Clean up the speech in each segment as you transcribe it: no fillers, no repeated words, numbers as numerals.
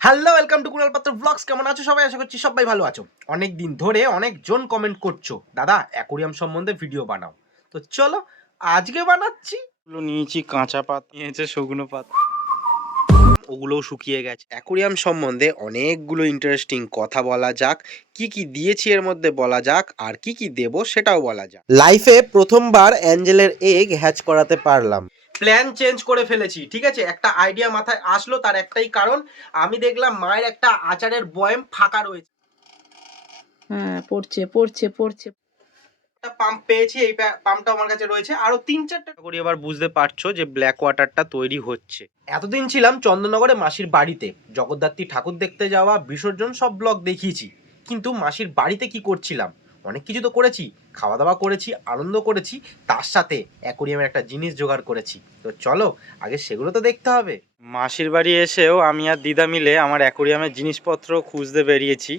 Hello, welcome to Kunal পাত্র blogs. কেমন আছো সবাই? আশা করছি সবাই ভালো আছো। অনেক দিন ধরে অনেকজন কমেন্ট করছো, দাদা অ্যাকোরিয়াম সম্বন্ধে ভিডিও বানাও। তো চলো আজকে বানাচ্ছি। ওগুলো নিয়েছি, কাঁচা পাতা নিয়েছে, শুকনো পাতা, ওগুলোও শুকিয়ে গেছে। অ্যাকোরিয়াম সম্বন্ধে অনেকগুলো ইন্টারেস্টিং কথা বলা যাক, কি কি দিয়েছি এর মধ্যে বলা যাক, আর কি কি দেব সেটাও বলা যাক। লাইফে প্রথমবার অ্যাঞ্জেলের এগ হ্যাচ করাতে পারলাম। প্ল্যান চেঞ্জ করে ফেলেছি, ঠিক আছে? একটা আইডিয়া মাথায় আসলো, তার একটাই কারণ, আমি দেখলাম মায়ের একটা আচারের বয়াম ফাঁকা রয়েছে। হ্যাঁ, পড়ছে। একটা পাম্প পেয়েছি, এই পাম্পটা আমার কাছে রয়েছে, আরো 3-4টা করি। এবার বুঝতে পারছো যে ব্ল্যাক ওয়াটারটা তৈরি হচ্ছে। এতদিন ছিলাম চন্দননগরে মাসির বাড়িতে, জগদ্ধাত্রী ঠাকুর দেখতে যাওয়া, বিসর্জন সব ব্লগ দেখিয়েছি, কিন্তু মাসির বাড়িতে কি করছিলাম? অনেক কিছু তো করেছি, খাওয়া দাওয়া করেছি, আনন্দ করেছি, তার সাথে অ্যাকোরিয়ামের একটা জিনিস জোগাড় করেছি। তো চলো আগে সেগুলো তো দেখতে হবে। মাসির বাড়ি এসেও আমি আর দিদা মিলে আমার অ্যাকোরিয়ামের জিনিসপত্র খুঁজতে বেরিয়েছি।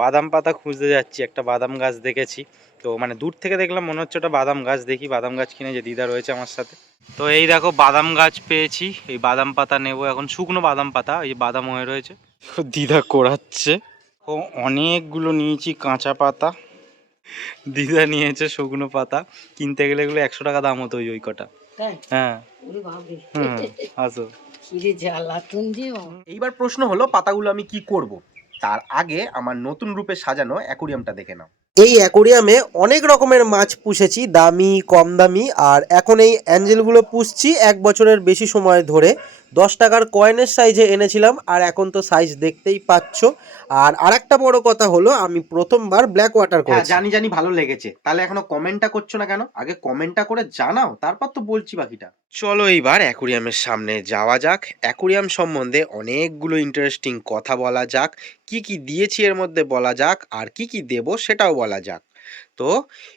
বাদাম পাতা খুঁজতে যাচ্ছি, একটা বাদাম গাছ দেখেছি। তো মানে দূর থেকে দেখলাম মনে হচ্ছে ওটা বাদাম গাছ, দেখি বাদাম গাছ কিনে, যে দিদা রয়েছে আমার সাথে। তো এই দেখো বাদাম গাছ পেয়েছি, এই বাদাম পাতা নেব এখন, শুকনো বাদাম পাতা, এই যে বাদাম হয়ে রয়েছে। দিদা কোড়াচ্ছে। ও অনেকগুলো নিয়েছি কাঁচা পাতা, দিদা নিয়েছে শুকনো পাতা। কিনতে গেলে এগুলো 100 টাকা দাম হতো ওই কটা। হ্যাঁ, হুম, আসো। এইবার প্রশ্ন হলো পাতাগুলো আমি কি করব। তার আগে আমার নতুন রূপে সাজানো অ্যাকোরিয়ামটা দেখে নাও। এই অ্যাকোরিয়ামে অনেক রকমের মাছ পুষেছি, দামি কম দামি, আর এখন এই অ্যাঞ্জেলগুলো পুষছি 1 বছরের বেশি সময় ধরে। 10 টাকার কয়েনের সাইজে এনেছিলাম, আর এখন তো সাইজ দেখতেই পাচ্ছ। আর আরেকটা বড় কথা হলো, আমি প্রথমবার ব্ল্যাক ওয়াটার করেছি। জানি জানি ভালো লেগেছে, তাহলে এখনো কমেন্টটা করছো না কেন? আগে কমেন্টটা করে জানাও, তারপর তো বলছি বাকিটা। চলো এইবার অ্যাকোরিয়ামের সামনে যাওয়া যাক। অ্যাকোরিয়াম সম্বন্ধে অনেকগুলো ইন্টারেস্টিং কথা বলা যাক, কি কি দিয়েছি এর মধ্যে বলা যাক, আর কি কি দেব সেটাও বলা যাক। তো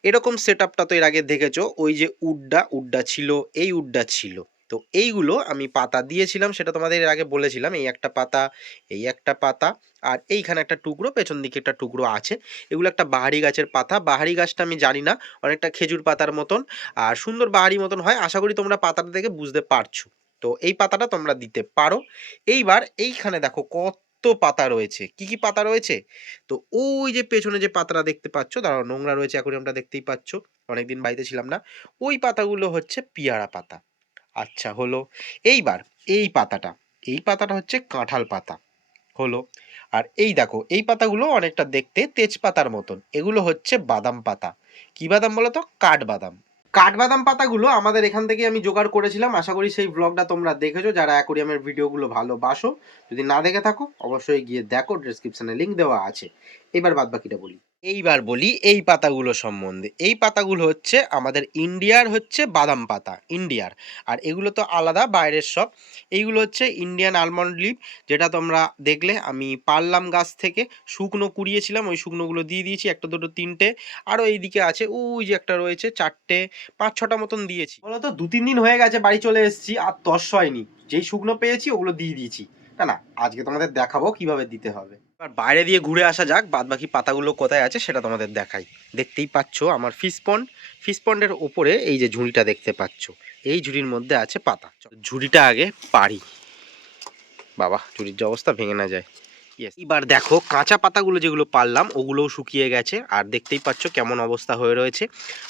এরকম সেটআপটা তো এর আগে দেখেছো, ওই যে উড্ডা ছিল, এই উড্ডা ছিল। তো এইগুলো আমি পাতা দিয়েছিলাম, সেটা তোমাদের এর আগে বলেছিলাম। এই একটা পাতা, এই একটা পাতা, আর এইখানে একটা টুকরো, পেছন দিকে একটা টুকরো আছে। এগুলো একটা বাহারি গাছের পাতা। বাহারি গাছটা আমি জানি না, অনেকটা খেজুর পাতার মতন, আর সুন্দর বাহারি মতন হয়। আশা করি তোমরা পাতাটা দেখে বুঝতে পারছো। তো এই পাতাটা তোমরা দিতে পারো। এইবার এইখানে দেখো কত পাতা রয়েছে, কি কি পাতা রয়েছে। তো ওই যে পেছনে যে পাতাটা দেখতে পাচ্ছ, দাঁড়াও, নোংরা রয়েছে অ্যাকোরিয়ামটা, দেখতেই পাচ্ছ, অনেকদিন বাড়িতে ছিলাম না। ওই পাতাগুলো হচ্ছে পিয়ারা পাতা। আচ্ছা হলো। এইবার এই পাতাটা, এই পাতাটা হচ্ছে কাঁঠাল পাতা হলো। আর এই দেখো এই পাতাগুলো অনেকটা দেখতে তেজপাতার মতন, এগুলো হচ্ছে বাদাম পাতা। কি বাদাম বলো তো? কাঠবাদাম। কাঠবাদাম পাতাগুলো আমাদের এখান থেকে আমি জোগাড় করেছিলাম। আশা করি সেই ব্লগটা তোমরা দেখেছো, যারা অ্যাকোরিয়ামের ভিডিওগুলো ভালোবাসো। যদি না দেখে থাকো অবশ্যই গিয়ে দেখো, ডেসক্রিপশনে লিঙ্ক দেওয়া আছে। এবার বাদ বাকিটা বলি। এইবার বলি এই পাতাগুলো সম্বন্ধে। এই পাতাগুলো হচ্ছে আমাদের ইন্ডিয়ার হচ্ছে বাদাম পাতা, ইন্ডিয়ার। আর এগুলো তো আলাদা বাইরের সব। এইগুলো হচ্ছে ইন্ডিয়ান আলমন্ড লিভ, যেটা তোমরা দেখলে আমি পারলাম গাছ থেকে, শুকনো কুড়িয়েছিলাম, ওই শুকনোগুলো দিয়ে দিয়েছি, একটা দুটো তিনটে। আরও এইদিকে আছে, ওই যে একটা রয়েছে, চারটে 5-6টা মতন দিয়েছি। বলতো 2-3 দিন হয়ে গেছে বাড়ি চলে এসেছি, আর তস হয়নি। যেই শুকনো পেয়েছি ওগুলো দিয়ে দিয়েছি। না না, আজকে তোমাদের দেখাবো কিভাবে দিতে হবে। এবার বাইরে দিয়ে ঘুরে আসা যাক, বাদ বাকি পাতাগুলো কোথায় আছে সেটা তোমাদের দেখাই। দেখতেই পাচ্ছ আমার ফিশ পন্ড। ফিশ পন্ডের ওপরে এই যে ঝুড়িটা দেখতে পাচ্ছ, এই ঝুড়ির মধ্যে আছে পাতা। ঝুড়িটা আগে পারি। বাবা, ঝুড়ির যে অবস্থা, ভেঙে না যায়। এবার দেখো কাঁচা পাতাগুলো যেগুলো পারলাম ওগুলোও শুকিয়ে গেছে, আর দেখতেই পাচ্ছ কেমন অবস্থা হয়ে রয়েছে।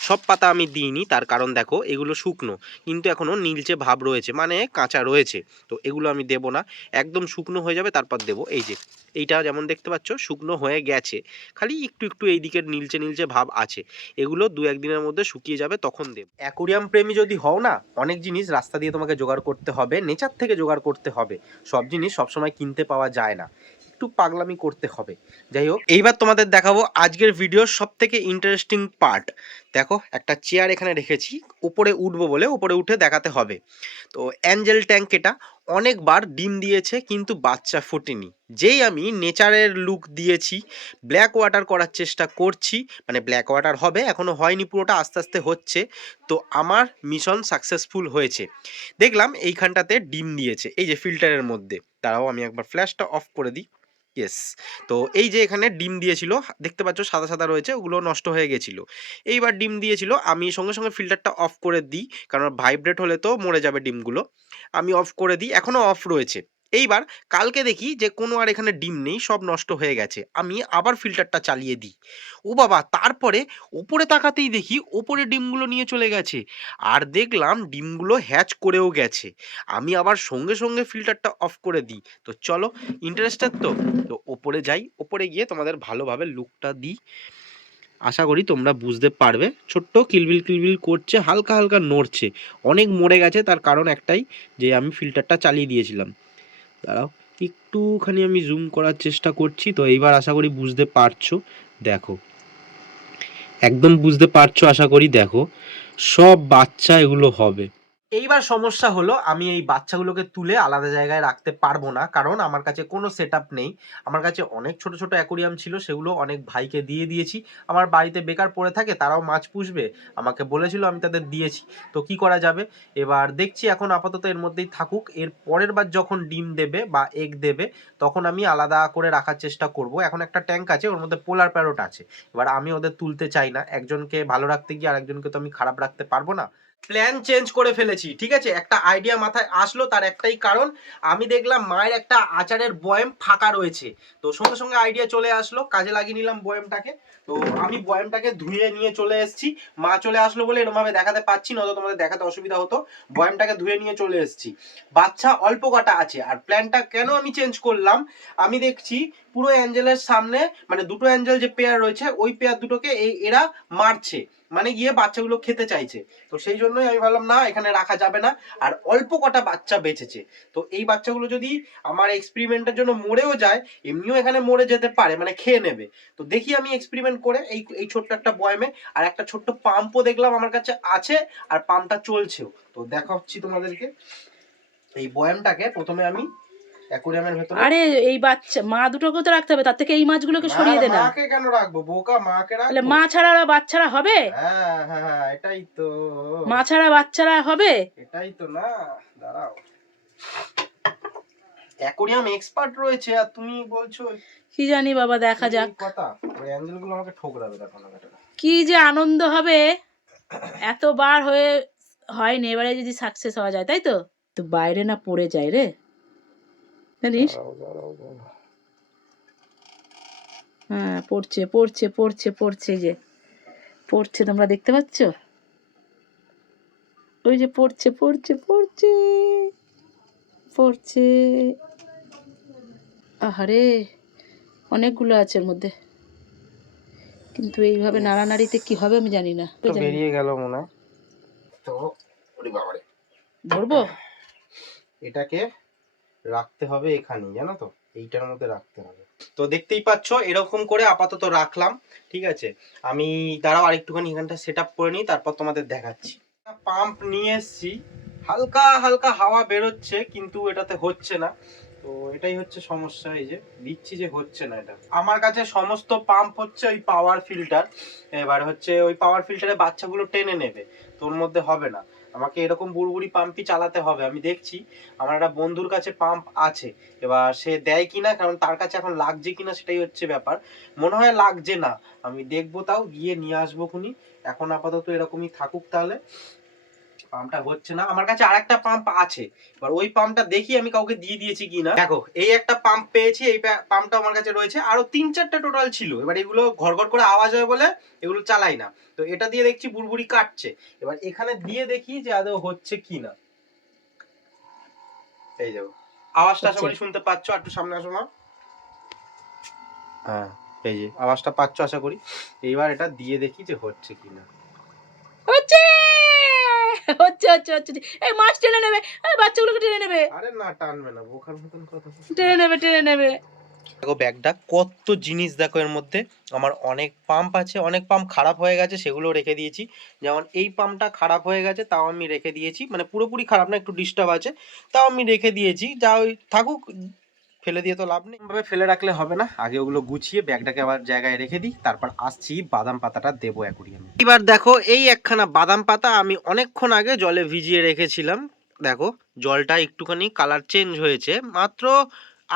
সব পাতা আমি দিইনি, তার কারণ দেখো এগুলো শুকনো, কিন্তু এখনো নীলচে ভাব রয়েছে, মানে কাঁচা রয়েছে। তো এগুলো আমি দেবো না, একদম শুকনো হয়ে যাবে তারপর দেবো। এই যে এইটা যেমন দেখতে পাচ্ছ শুকনো হয়ে গেছে, খালি একটু একটু এই দিকের নীলচে নীলচে ভাব আছে। এগুলো 2-1 দিনের মধ্যে শুকিয়ে যাবে, তখন দেব। অ্যাকোরিয়াম প্রেমী যদি হও না, অনেক জিনিস রাস্তা দিয়ে তোমাকে জোগাড় করতে হবে, নেচার থেকে জোগাড় করতে হবে। সব জিনিস সবসময় কিনতে পাওয়া যায় না, একটু পাগলামি করতে হবে। যাই হোক, এইবার তোমাদের দেখাবো আজকের ভিডিওর সব থেকে ইন্টারেস্টিং পার্ট। দেখো একটা চেয়ার এখানে রেখেছি, উপরে উঠবো বলে, উপরে উঠে দেখাতে হবে। তো অ্যাঞ্জেল ট্যাঙ্ক এটা অনেকবার ডিম দিয়েছে, কিন্তু বাচ্চা ফোটেনি। যেই আমি নেচারের লুক দিয়েছি, ব্ল্যাক ওয়াটার করার চেষ্টা করছি, মানে ব্ল্যাক ওয়াটার হবে, এখনো হয়নি পুরোটা, আস্তে আস্তে হচ্ছে। তো আমার মিশন সাকসেসফুল হয়েছে। দেখলাম এইখানটাতে ডিম দিয়েছে, এই যে ফিল্টারের মধ্যে। দাঁড়াও আমি একবার ফ্ল্যাশটা অফ করে দিই। ইয়েস। তো এই যে এখানে ডিম দিয়েছিল, দেখতে পাচ্ছ সাদা সাদা রয়েছে, ওগুলো নষ্ট হয়ে গেছিলো। এইবার ডিম দিয়েছিল, আমি সঙ্গে সঙ্গে ফিল্টারটা অফ করে দিই, কারণ ভাইব্রেট হলে তো মরে যাবে ডিমগুলো। আমি অফ করে দিই, এখনও অফ রয়েছে। এইবার কালকে দেখি যে কোনো আর এখানে ডিম নেই, সব নষ্ট হয়ে গেছে। আমি আবার ফিল্টারটা চালিয়ে দিই। ও বাবা! তারপরে ওপরে তাকাতেই দেখি ওপরে ডিমগুলো নিয়ে চলে গেছে। আর দেখলাম ডিমগুলো হ্যাচ করেও গেছে। আমি আবার সঙ্গে, সঙ্গে ফিল্টারটা অফ করে দিই। তো চলো, ইন্টারেস্টেড তো? তো ওপরে যাই। ওপরে গিয়ে তোমাদের ভালোভাবে লুকটা দিই। আশা করি তোমরা বুঝতে পারবে। ছোট্ট কিলবিল, কিলবিল করছে, হালকা, হালকা নড়ছে। অনেক মরে গেছে, তার কারণ একটাই যে আমি ফিল্টারটা চালিয়ে দিয়েছিলাম। দাঁড়াও, একটুখানি আমি জুম করার চেষ্টা করছি। তো এইবার আশা করি বুঝতে পারছো। দেখো, একদম বুঝতে পারছো আশা করি। দেখো, সব বাচ্চা এগুলো হবে। এইবার সমস্যা হলো, আমি এই বাচ্চাগুলোকে তুলে আলাদা জায়গায় রাখতে পারবো না, কারণ আমার কাছে কোনো সেটআপ নেই। আমার কাছে অনেক ছোট ছোট অ্যাকোরিয়াম ছিল, সেগুলো অনেক ভাইকে দিয়ে দিয়েছি। আমার বাড়িতে বেকার পড়ে থাকে, তারাও মাছ পুষবে, আমাকে বলেছিল, আমি তাদের দিয়েছি। তো কি করা যাবে? এবার দেখছি এখন আপাতত এর মধ্যেই থাকুক। এর পরের বার যখন ডিম দেবে বা এগ দেবে, তখন আমি আলাদা করে রাখার চেষ্টা করব। এখন একটা ট্যাঙ্ক আছে, ওর মধ্যে পোলার প্যারট আছে। এবার আমি ওদের তুলতে চাই না। একজনকে ভালো রাখতে গিয়ে আরেকজনকে তো আমি খারাপ রাখতে পারবো না। প্ল্যান চেঞ্জ করে ফেলেছি, ঠিক আছে? একটা আইডিয়া মাথায় আসলো, তার একটাই কারণ, আমি দেখলাম মায়ের একটা আচারের বয়াম ফাঁকা রয়েছে। তো সঙ্গে সঙ্গে আইডিয়া চলে আসলো, কাজে লাগিয়ে নিলাম বয়ামটাকে। তো আমি বয়ামটাকে ধুয়ে নিয়ে চলে এসেছি। মা চলে আসলো বলে এরকম ভাবে দেখাতে পাচ্ছি না, তো তোমাদের দেখাতে অসুবিধা হতো। বয়ামটাকে ধুয়ে নিয়ে চলে এসেছি। বাচ্চা অল্প কটা আছে। আর প্ল্যানটা কেন আমি চেঞ্জ করলাম, আমি দেখছি পুরো অ্যাঞ্জেলের সামনে, মানে দুটো অ্যাঞ্জেল যে পেয়ার রয়েছে, ওই পেয়ার দুটোকে এরা মারছে, মানে গিয়ে বাচ্চাগুলো খেতে চাইছে। তো সেই জন্যই আমি ভাবলাম না, এখানে রাখা যাবে না। আর অল্প কটা বাচ্চা বেঁচেছে, তো এই বাচ্চাগুলো যদি আমার এক্সপেরিমেন্টের জন্য মরেও যায়, এমনিও এখানে মরে যেতে পারে, মানে খেয়ে নেবে। তো দেখি আমি এক্সপেরিমেন্ট করে এই ছোট্ট একটা বয়ামে, আর একটা ছোট্ট পাম্পও দেখলাম আমার কাছে আছে, আর পাম্পটা চলছেও। তো দেখা হচ্ছে তোমাদেরকে। এই বয়ামটাকে প্রথমে আমি অ্যাকোরিয়ামের ভেতরে, আরে এই বাচ্চা মা দুটোকে তো রাখতে হবে, তার থেকে এই মাছগুলোকে সরিয়ে দে না। মাকে কেন রাখবো বোকা? মাকে তাহলে রাখবো? মা ছাড়া ওরা বাচ্চারা হবে? হ্যাঁ হ্যাঁ হ্যাঁ, এটাই তো, মা ছাড়া বাচ্চারা হবে? এটাই তো না। দাঁড়াও, অ্যাকোরিয়াম এক্সপার্ট রয়েছে আর তুমি বলছো কি জানি বাবা, দেখা এই যাক। কথা। ওই অ্যাঞ্জেলগুলো আমাকে ঠোকরাবে, দেখো না বেটা। কি যে আনন্দ হবে, এতবার হয়ে হয়নি, এবারে যদি সাকসেস হওয়া যায়, তাই তো? তো বাইরে না পড়ে যায় রে, জানিস? হ্যাঁ, পড়ছে পড়ছে পড়ছে পড়ছে, এই যে পড়ছে, তোমরা দেখতে পাচ্ছ? ওই যে পড়ছে পড়ছে পড়ছে পড়ছে। আহারে, অনেকগুলো আছে এর মধ্যে, কিন্তু এইভাবে নাড়ানাড়িতে কি হবে আমি জানি না। তো বেরিয়ে গেল মনে হয়। তো ওরে বাবারে, ধরবো? এটাকে রাখতে হবে এখানেই, জানো তো, এইটার মধ্যে রাখতে হবে। তো দেখতেই পাচ্ছ, এরকম করে আপাতত রাখলাম, ঠিক আছে? আমি দাঁড়াও আরেকটুখানি এখানটা সেট আপ করে নিই, তারপর তোমাদের দেখাচ্ছি। পাম্প নিয়ে এসছি, হালকা হালকা হাওয়া বেরোচ্ছে, কিন্তু এটাতে হচ্ছে না। তো এটাই হচ্ছে সমস্যা, এই যে দিচ্ছি যে হচ্ছে না। এটা আমার কাছে সমস্ত পাম্প হচ্ছে ওই পাওয়ার ফিল্টার। এবার হচ্ছে ওই পাওয়ার ফিল্টারে বাচ্চাগুলো টেনে নেবে, তোর মধ্যে হবে না। আমাকে এরকম বুড়বুড়ি পাম্পই চালাতে হবে। আমি দেখছি, আমার একটা বন্ধুর কাছে পাম্প আছে, এবার সে দেয় কিনা, কারণ তার কাছে এখন লাগছে কিনা সেটাই হচ্ছে ব্যাপার। মনে হয় লাগছে না, আমি দেখবো, তাও গিয়ে নিয়ে আসবো খুনি। এখন আপাতত এরকমই থাকুক তাহলে। পাম্পটা হচ্ছে না, আমার কাছে আরেকটা পাম্প আছে, এবার ওই পাম্পটা দেখি আমি কাউকে দিয়ে দিয়েছি কিনা। দেখো, এই একটা পাম্প পেয়েছি, এই পাম্পটা আমার কাছে রয়েছে, আরো 3-4টা টোটাল ছিল। এবার এগুলো ঘড়ঘড় করে আওয়াজ হয় বলে এগুলো চালাই না। তো এটা দিয়ে দেখছি বুড়বুড়ি কাটছে, এবার এখানে দিয়ে দেখি যে আদৌ হচ্ছে কিনা। এই যাও, আওয়াজটা আশা করি শুনতে পাচ্ছ। একটু সামনে আসো মা। হ্যাঁ, এই যে আওয়াজটা পাচ্ছ আশা করি। এইবার এটা দিয়ে দেখি যে হচ্ছে কিনা। হচ্ছে হচ্ছে হচ্ছে হচ্ছে। এই মাছ টেনে নেবে, এই বাচ্চাগুলোকে টেনে নেবে। আরে না, টানবে না, বোকার মতন কথা। টেনে নেবে টেনে নেবে। দেখো ব্যাগটা, কত জিনিস দেখো এর মধ্যে। আমার অনেক পাম্প আছে, অনেক পাম্প খারাপ হয়ে গেছে, সেগুলো রেখে দিয়েছি। যেমন এই পাম্পটা খারাপ হয়ে গেছে, তাও আমি রেখে দিয়েছি, মানে পুরোপুরি খারাপ না, একটু ডিস্টার্ব আছে, তাও আমি রেখে দিয়েছি। যা ওই থাকুক, ফেলে দিয়ে তো লাভ নেই। এভাবে ফেলে রাখলে হবে না, আগে ওগুলো গুছিয়ে ব্যাগটাকে আবার জায়গায় রেখে দিই, তারপর আসছি বাদাম পাতাটা দেবো অ্যাকোরিয়ামে। এবার দেখো, এই একখানা বাদাম পাতা আমি অনেকক্ষণ আগে জলে ভিজিয়ে রেখেছিলাম। দেখো, জলটা একটুখানি কালার চেঞ্জ হয়েছে, মাত্র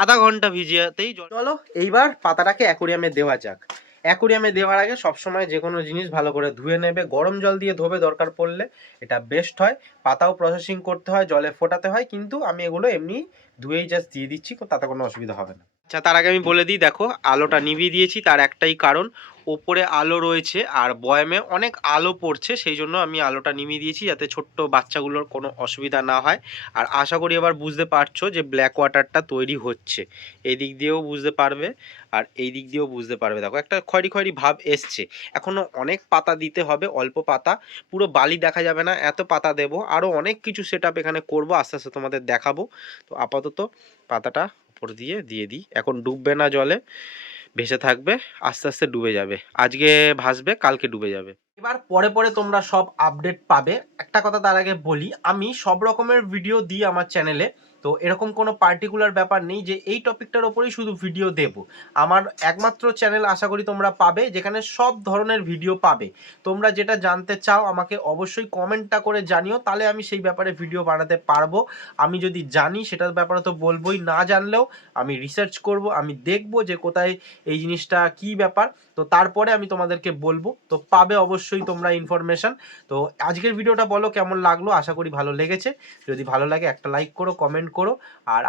আধা ঘন্টা ভিজিয়াতেই। চলো এইবার পাতাটাকে অ্যাকোরিয়ামে দেওয়া যাক। অ্যাকোরিয়ামে দেওয়ার আগে সবসময় যে কোনো জিনিস ভালো করে ধুয়ে নেবে, গরম জল দিয়ে ধোবে দরকার পড়লে, এটা বেস্ট হয়। পাতাও প্রসেসিং করতে হয়, জলে ফোটাতে হয়, কিন্তু আমি এগুলো এমনি ধুয়েই জাস্ট দিয়ে দিচ্ছি, তাতে কোনো অসুবিধা হবে না। আচ্ছা, তার আগে আমি বলে দিই, দেখো আলোটা নিভিয়ে দিয়েছি, তার একটাই কারণ, ওপরে আলো রয়েছে আর বয়ামে অনেক আলো পড়ছে, সেই জন্য আমি আলোটা নিভিয়ে দিয়েছি যাতে ছোট্ট বাচ্চাগুলোর কোনো অসুবিধা না হয়। আর আশা করি এবার বুঝতে পারছো যে ব্ল্যাক ওয়াটারটা তৈরি হচ্ছে, এই দিক দিয়েও বুঝতে পারবে আর এই দিক দিয়েও বুঝতে পারবে। দেখো একটা খয়েরি খয়েরি ভাব এসছে, এখনও অনেক পাতা দিতে হবে, অল্প পাতা, পুরো বালি দেখা যাবে না এত পাতা দেবো, আরও অনেক কিছু সেট আপ এখানে করবো, আস্তে আস্তে তোমাদের দেখাবো। তো আপাতত পাতাটা উপর দিয়ে দিই, এখন ডুববে না জলে, ভেসে থাকবে, আস্তে আস্তে ডুবে যাবে, আজকে ভাসবে কালকে ডুবে যাবে। এবার পরে পরে তোমরা সব আপডেট পাবে। একটা কথা তার আগে বলি, আমি সব রকমের ভিডিও দিই আমার চ্যানেলে, তো এরকম কোনো পার্টিকুলার ব্যাপার নেই যে এই টপিকটার ওপরেই শুধু ভিডিও দেব। আমার একমাত্র চ্যানেল আশা করি তোমরা পাবে যেখানে সব ধরনের ভিডিও পাবে। তোমরা যেটা জানতে চাও আমাকে অবশ্যই কমেন্টটা করে জানিও, তাহলে আমি সেই ব্যাপারে ভিডিও বানাতে পারবো। আমি যদি জানি সেটার ব্যাপারে তো বলবোই, না জানলেও আমি রিসার্চ করব, আমি দেখব যে কোথায় এই জিনিসটা কি ব্যাপার, তো তারপরে আমি তোমাদেরকে বলবো, তো পাবে অবশ্যই তোমরা ইনফরমেশন। তো আজকের ভিডিওটা বলো কেমন লাগলো, আশা করি ভালো লেগেছে। যদি ভালো লাগে একটা লাইক করো, কমেন্ট করো,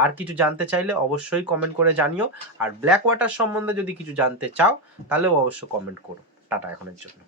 আর কিছু জানতে চাইলে অবশ্যই কমেন্ট করে জানিও। আর ব্ল্যাক ওয়াটার সম্বন্ধে যদি কিছু জানতে চাও তাহলেও অবশ্যই কমেন্ট করো। টাটা এখনের জন্য।